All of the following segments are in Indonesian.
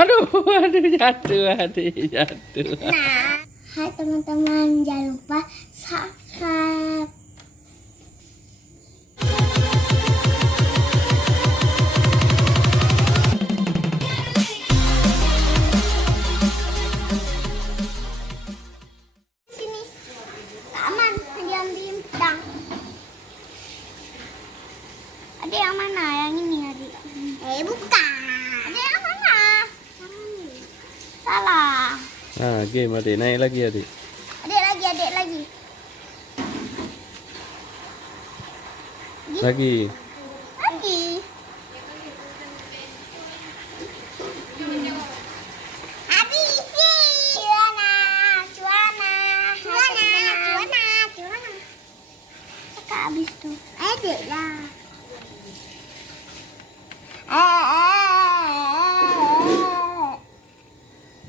Aduh, aduh jatuh, aduh jatuh. Nah, hai teman-teman, jangan lupa subscribe. Sini, aman, diambil pedang. Ada yang mana? Yang ini adik. Bukan. Ada yang mana? Yang ini. Salah. Nah, game adik, naik lagi adik. Adik lagi. Lagi. Habisi. Cuana. Kakak habis tuh. Adik lah.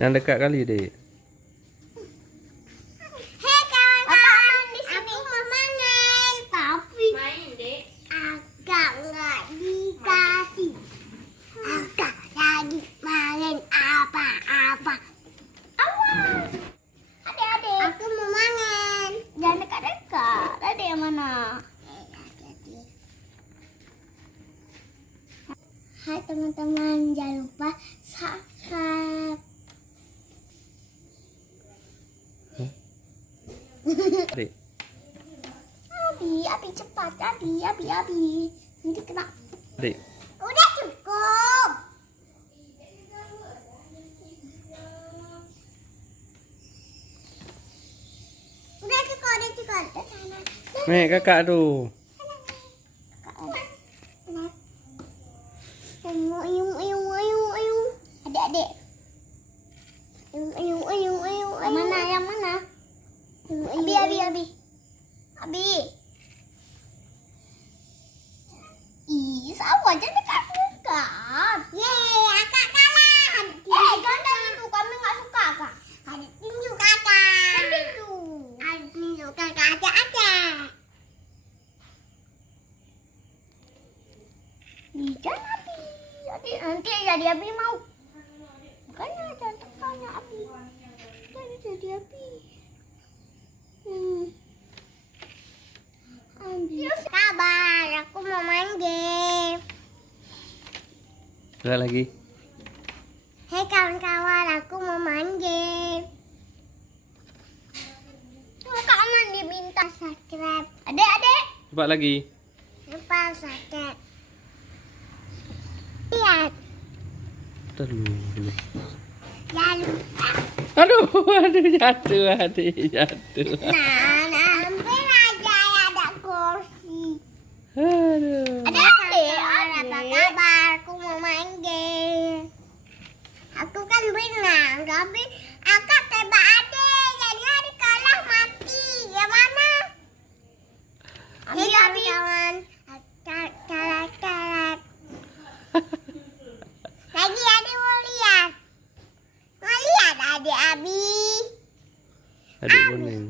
Yang dekat kali dek. Hei kawan-kawan, di sini aku mau main, tapi Main, Dek. agak nggak dikasih. Agak lagi main apa-apa. Awas, adik-adik. Aku mau main. Jangan dekat-dekat. Adik yang mana? Hai teman-teman, jangan lupa subscribe. Adik. Abi cepat, Abi. Nanti kena. Adik. Udah cukup. Udah cukup. Nih kakak tuh. Ayung. Adik. Ayung. Yang mana? Abi. Ih, sama aja dekat. Yeay, kakak kalah. Ganteng itu, kami nggak suka kak. Ada tinju kakak. Ada tinju kakak aja. Jangan Abi. Nanti jadi Abi mau. Makanya jangan tanya Abi. Jadi Abi. Kabar, aku mau main game. Udah lagi. Hei kawan-kawan, aku mau main game. Kak Aman diminta subscribe. Adik. Cepat lagi. Lupa subscribe. Lihat. Dulu. Jangan lupa. Aduh, aduh jatuh, aduh jatuh. Nah, hampir aja ada kursi. Aduh. Adik. Apa kabar? Aku mau main game. Aku kan berenang, tapi akak tebak adik. Jadi adik kalah mati. Gimana? Abi. Kawan. Karat. Lagi adik mau lihat. Adik Abi. Adik kuning.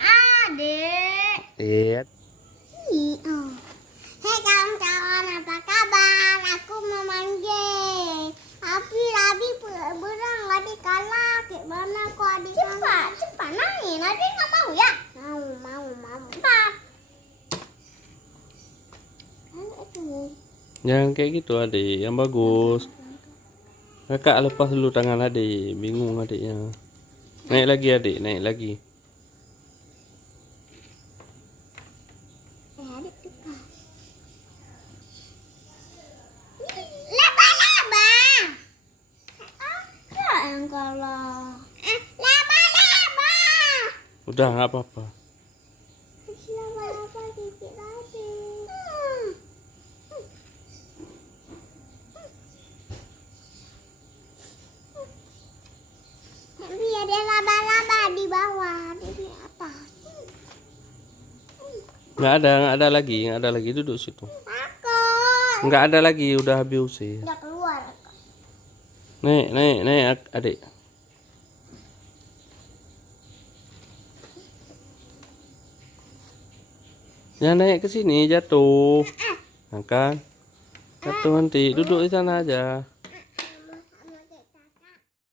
Adik. Lihat. Hei kawan-kawan, apa kabar? Aku mau main game. Tapi Abi berang, adik kalah. Gimana kok adik kalah? Cepat main. Adik nggak mau ya? Mau. Cepat. Jangan kayak gitu adik, yang bagus. Kakak lepas dulu tangan adik, bingung adiknya. Naik lagi adik, naik lagi. Adik lepas. Laba-laba. Apa yang kalah? Laba-laba. Udah nggak apa-apa. Laba-laba gigit lagi. Tapi ada laba-laba di bawah, di atas. Nggak ada lagi, duduk situ. Takut. Nggak ada lagi, udah habis usir. Udah keluar. Naik adik. Jangan naik ke sini, jatuh. Nah kan? Jatuh nanti, duduk di sana aja.